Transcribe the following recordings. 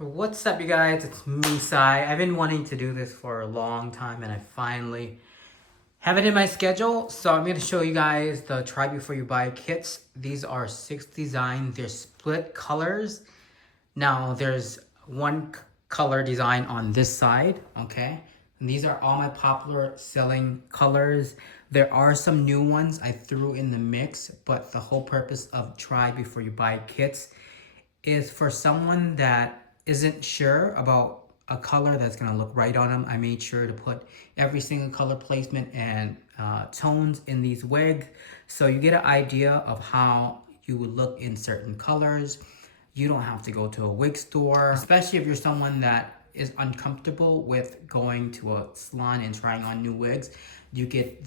What's up, you guys? It's me, Sai. I've been wanting to do this for a long time and I finally have it in my schedule. So I'm going to show you guys the Try Before You Buy kits. These are 6 designs. They're split colors. Now, there's one color design on this side, okay? And these are all my popular selling colors. There are some new ones I threw in the mix, but the whole purpose of Try Before You Buy kits is for someone that isn't sure about a color that's gonna look right on them. I made sure to put every single color placement and tones in these wigs, so you get an idea of how you would look in certain colors. You don't have to go to a wig store, especially if you're someone that is uncomfortable with going to a salon and trying on new wigs. You get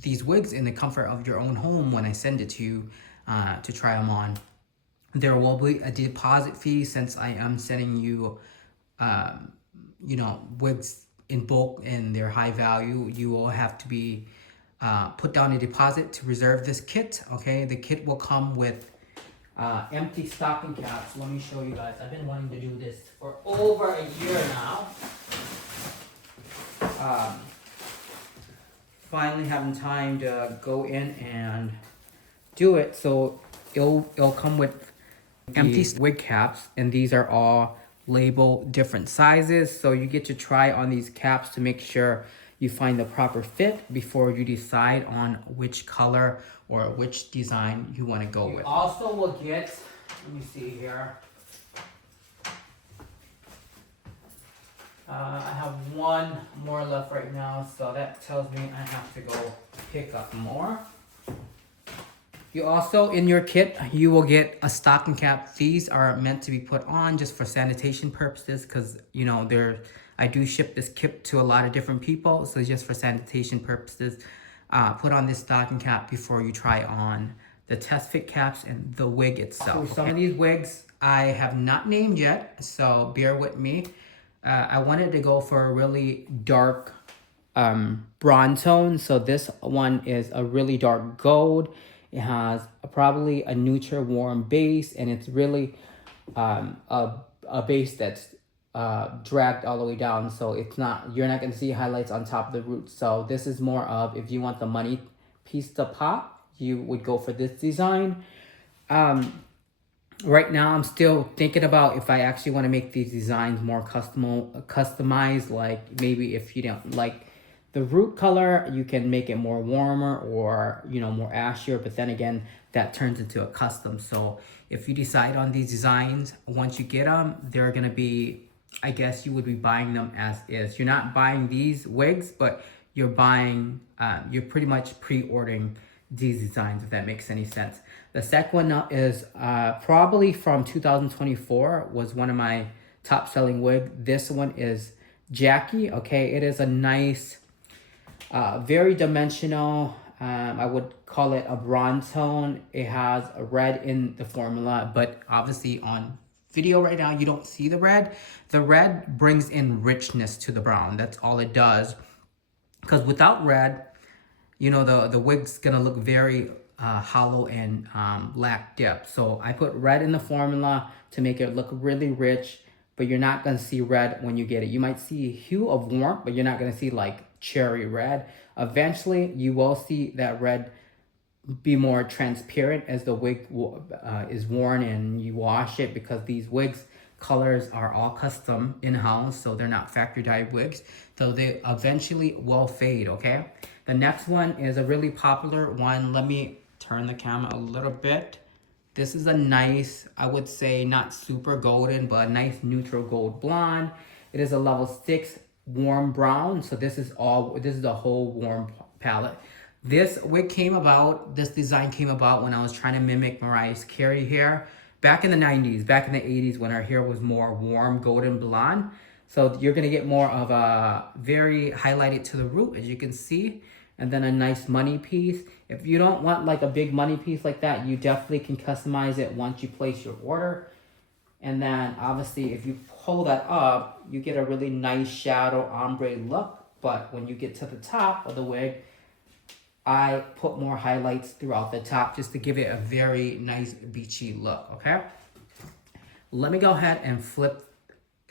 these wigs in the comfort of your own home when I send it to you to try them on. There will be a deposit fee since I am sending you, wigs in bulk and they're high value. You will have to be put down a deposit to reserve this kit. Okay, the kit will come with empty stocking caps. Let me show you guys. I've been wanting to do this for over a year now. Finally having time to go in and do it. So it'll come with empty wig caps, and these are all labeled different sizes, so you get to try on these caps to make sure you find the proper fit before you decide on which color or which design you want to go with. Also will get, let me see here, I have one more left right now, so that tells me I have to go pick up more. You also, in your kit, you will get a stocking cap. These are meant to be put on just for sanitation purposes because, I do ship this kit to a lot of different people. So just for sanitation purposes, put on this stocking cap before you try on the test fit caps and the wig itself. So some of these wigs I have not named yet, so bear with me. I wanted to go for a really dark bronze tone. So this one is a really dark gold. It has probably a neutral warm base, and it's really a base that's dragged all the way down. So you're not going to see highlights on top of the root. So this is more of, if you want the money piece to pop, you would go for this design. Right now, I'm still thinking about if I actually want to make these designs more customized. Like maybe if you don't like the root color, you can make it more warmer or, more ashier. But then again, that turns into a custom. So if you decide on these designs, once you get them, they're going to be, I guess you would be buying them as is. You're not buying these wigs, but you're you're pretty much pre-ordering these designs, if that makes any sense. The second one is probably from 2024, was one of my top selling wig. This one is Jackie. Okay, it is a nice, very dimensional. I would call it a bronze tone. It has a red in the formula, but obviously on video right now you don't see the red. The red brings in richness to the brown. That's all it does. Because without red, the wig's gonna look very hollow and lack depth. So I put red in the formula to make it look really rich, but you're not gonna see red when you get it. You might see a hue of warmth, but you're not gonna see like cherry red. Eventually, you will see that red be more transparent as the wig is worn and you wash it, because these wigs colors are all custom in-house, so they're not factory dyed wigs, so they eventually will fade. Okay, the next one is a really popular one. Let me turn the camera a little bit. This is a nice, I would say not super golden, but a nice neutral gold blonde. It is a level 6 warm brown, so this is the whole warm palette. This design came about when I was trying to mimic Mariah Carey hair back in the 90s, back in the 80s, when her hair was more warm golden blonde. So you're gonna get more of a very highlighted to the root, as you can see, and then a nice money piece. If you don't want like a big money piece like that, you definitely can customize it once you place your order. And then obviously if you pull that up, you get a really nice shadow ombre look. But when you get to the top of the wig, I put more highlights throughout the top just to give it a very nice beachy look. Okay, let me go ahead and flip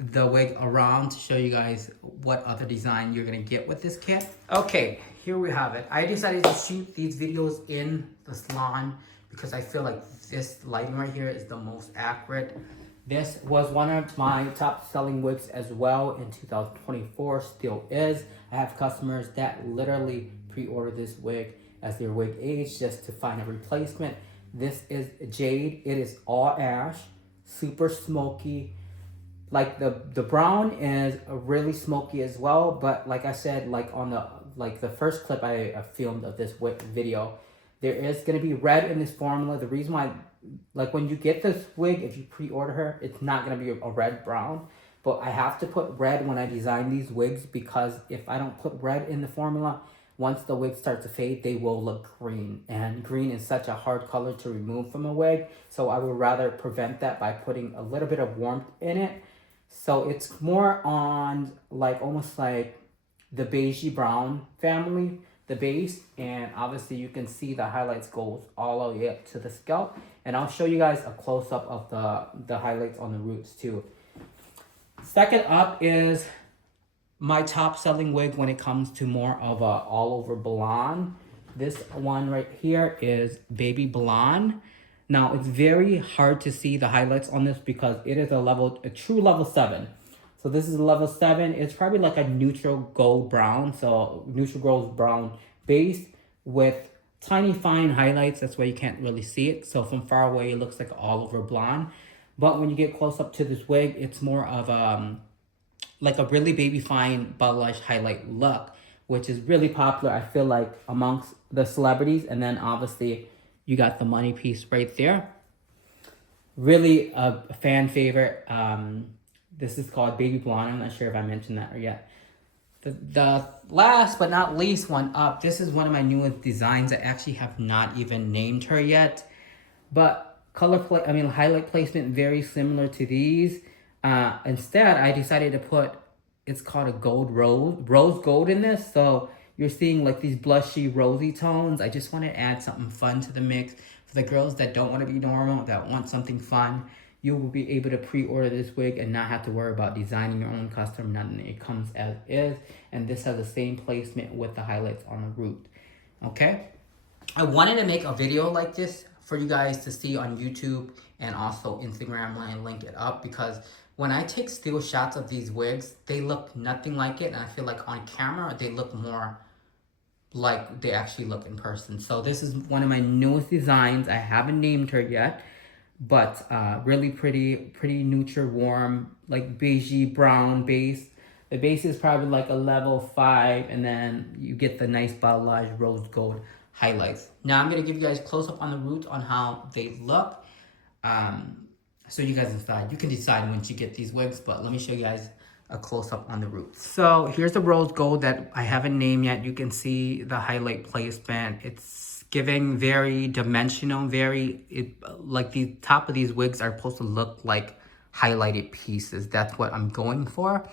the wig around to show you guys what other design you're gonna get with this kit. Okay, here we have it. I decided to shoot these videos in the salon because I feel like this lighting right here is the most accurate. This was one of my top selling wigs as well in 2024, still is. I have customers that literally pre-order this wig as their wig age just to find a replacement. This is Jade. It is all ash, super smoky. Like the brown is really smoky as well, but like I said, like on the first clip I filmed of this video, there is going to be red in this formula. The reason why, like when you get this wig, if you pre-order her, it's not going to be a red brown, but I have to put red when I design these wigs because if I don't put red in the formula, once the wigs start to fade, they will look green, and green is such a hard color to remove from a wig, so I would rather prevent that by putting a little bit of warmth in it. So it's more on like almost like the beigey brown family, the base, and obviously you can see the highlights goes all the way up to the scalp, and I'll show you guys a close-up of the highlights on the roots too. Second up is my top selling wig when it comes to more of a all over blonde. This one right here is Baby Blonde. Now it's very hard to see the highlights on this because it is a true level 7. So this is a level 7. It's probably like a neutral gold brown. So neutral gold brown base with tiny fine highlights. That's why you can't really see it. So from far away, it looks like all over blonde. But when you get close up to this wig, it's more of like a really baby fine balayage highlight look, which is really popular, I feel like, amongst the celebrities. And then obviously you got the money piece right there. Really a fan favorite. This is called Baby Blonde. I'm not sure if I mentioned that or yet. The last but not least one up, this is one of my newest designs. I actually have not even named her yet. But highlight placement very similar to these. Instead, I decided to put, it's called a rose gold in this. So you're seeing like these blushy, rosy tones. I just want to add something fun to the mix. For the girls that don't want to be normal, that want something fun, you will be able to pre-order this wig and not have to worry about designing your own custom. Nothing, it comes as is. And this has the same placement with the highlights on the root. Okay? I wanted to make a video like this for you guys to see on YouTube and also Instagram when I link it up, because when I take still shots of these wigs, they look nothing like it, and I feel like on camera they look more like they actually look in person. So this is one of my newest designs. I haven't named her yet, but really pretty neutral, warm, like beigey brown base. The base is probably like a level 5, and then you get the nice balayage rose gold highlights. Now I'm gonna give you guys close up on the roots on how they look. So you guys decide. You can decide once you get these wigs, but let me show you guys a close-up on the roots. So here's the rose gold that I haven't named yet. You can see the highlight placement. It's giving very dimensional, like the top of these wigs are supposed to look like highlighted pieces. That's what I'm going for.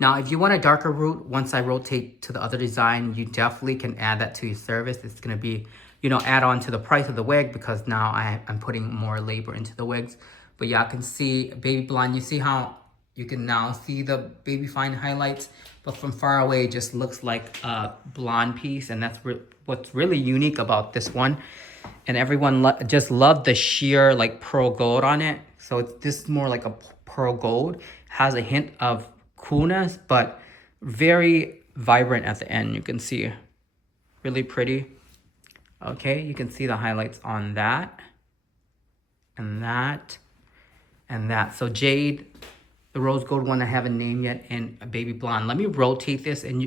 Now, if you want a darker root, once I rotate to the other design, you definitely can add that to your service. It's gonna be, add on to the price of the wig, because now I'm putting more labor into the wigs. But yeah, I can see Baby Blonde. You see how you can now see the baby fine highlights, but from far away, it just looks like a blonde piece. And that's what's really unique about this one. And everyone just loved the sheer like pearl gold on it. So this is more like a pearl gold. Has a hint of coolness, but very vibrant at the end. You can see really pretty. Okay, you can see the highlights on that and that and that. So Jade, the rose gold one I haven't named yet, and a Baby Blonde. Let me rotate this, and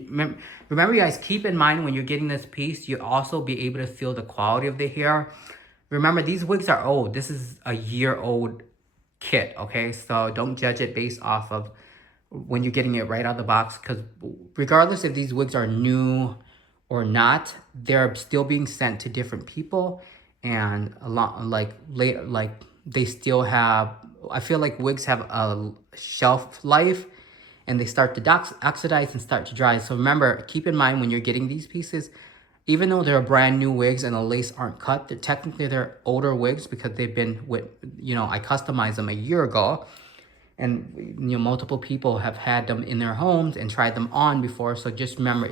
remember you guys, keep in mind when you're getting this piece, you also be able to feel the quality of the hair. Remember, these wigs are old. This is a year-old kit, okay? So don't judge it based off of when you're getting it right out of the box, because regardless if these wigs are new or not, they're still being sent to different people, and a lot they still have, I feel like wigs have a shelf life, and they start to oxidize and start to dry. So remember, keep in mind when you're getting these pieces, even though they're brand new wigs and the lace aren't cut, they're older wigs because they've been with, I customized them a year ago. and multiple people have had them in their homes and tried them on before. So just remember,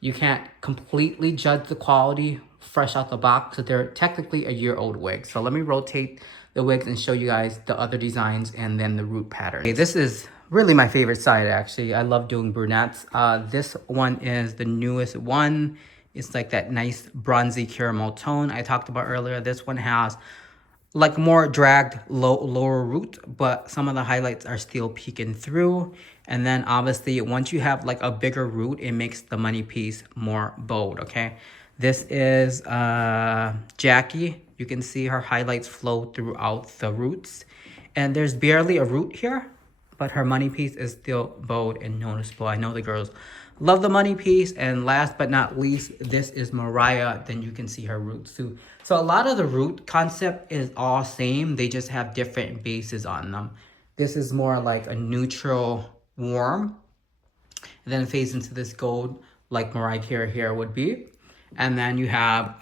you can't completely judge the quality fresh out the box. So they're technically a year-old wig. So let me rotate the wigs and show you guys the other designs and then the root pattern. Okay, this is really my favorite side, actually. I love doing brunettes. This one is the newest one. It's like that nice bronzy caramel tone I talked about earlier. This one has like more dragged lower root, but some of the highlights are still peeking through. And then obviously once you have like a bigger root, it makes the money piece more bold. Okay, this is Jackie. You can see her highlights flow throughout the roots, and there's barely a root here, but her money piece is still bold and noticeable. I know the girls love the money piece. And last but not least, this is Mariah. Then you can see her roots too. So a lot of the root concept is all same. They just have different bases on them. This is more like a neutral warm. And then it fades into this gold like Mariah Carey here would be. And then you have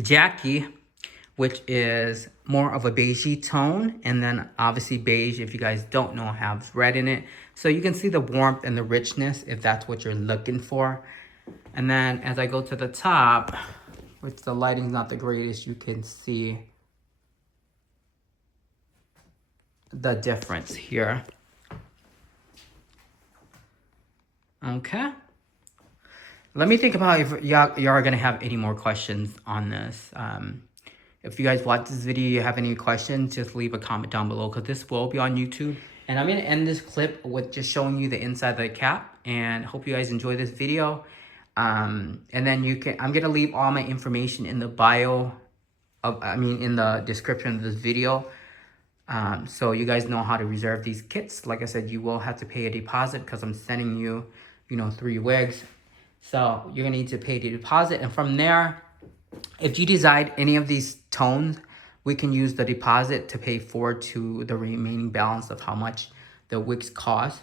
Jackie, which is more of a beigey tone. And then obviously beige, if you guys don't know, has red in it. So you can see the warmth and the richness if that's what you're looking for. And then as I go to the top, which the lighting's not the greatest, you can see the difference here. Okay. Let me think about if y'all are gonna have any more questions on this. If you guys watch this video, you have any questions, just leave a comment down below because this will be on YouTube. And I'm going to end this clip with just showing you the inside of the cap, and hope you guys enjoy this video. And then I'm going to leave all my information in the in the description of this video. So you guys know how to reserve these kits. Like I said, you will have to pay a deposit because I'm sending you, 3 wigs. So you're going to need to pay the deposit. And from there, if you decide any of these tones, we can use the deposit to pay forward to the remaining balance of how much the wigs cost,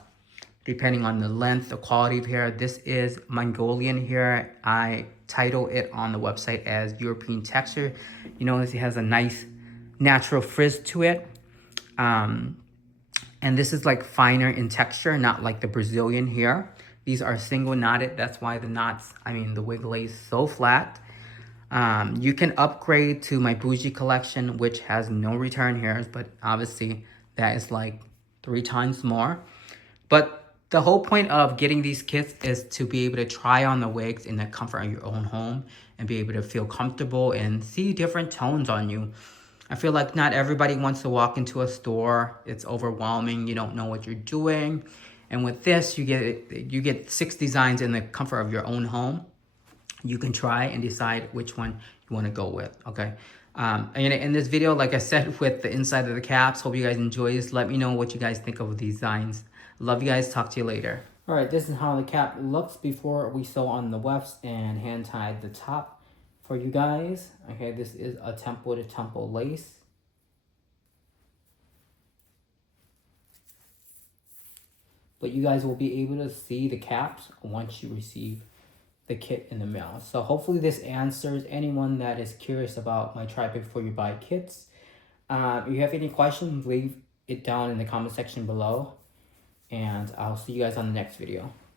depending on the length, the quality of hair. This is Mongolian hair. I title it on the website as European texture. You notice it has a nice natural frizz to it. And this is like finer in texture, not like the Brazilian hair. These are single knotted. That's why the wig lays so flat. You can upgrade to my Bougie collection, which has no return hairs, but obviously that is like 3 times more. But the whole point of getting these kits is to be able to try on the wigs in the comfort of your own home and be able to feel comfortable and see different tones on you. I feel like not everybody wants to walk into a store. It's overwhelming. You don't know what you're doing. And with this, you get 6 designs in the comfort of your own home. You can try and decide which one you want to go with, okay? I'm going to end this video, like I said, with the inside of the caps. Hope you guys enjoy this. Let me know what you guys think of these designs. Love you guys. Talk to you later. All right, this is how the cap looks before we sew on the wefts and hand tied the top for you guys. Okay, this is a temple to temple lace. But you guys will be able to see the caps once you receive the kit in the mail. So hopefully this answers anyone that is curious about my Try Before You Buy kits. If you have any questions, leave it down in the comment section below. And I'll see you guys on the next video.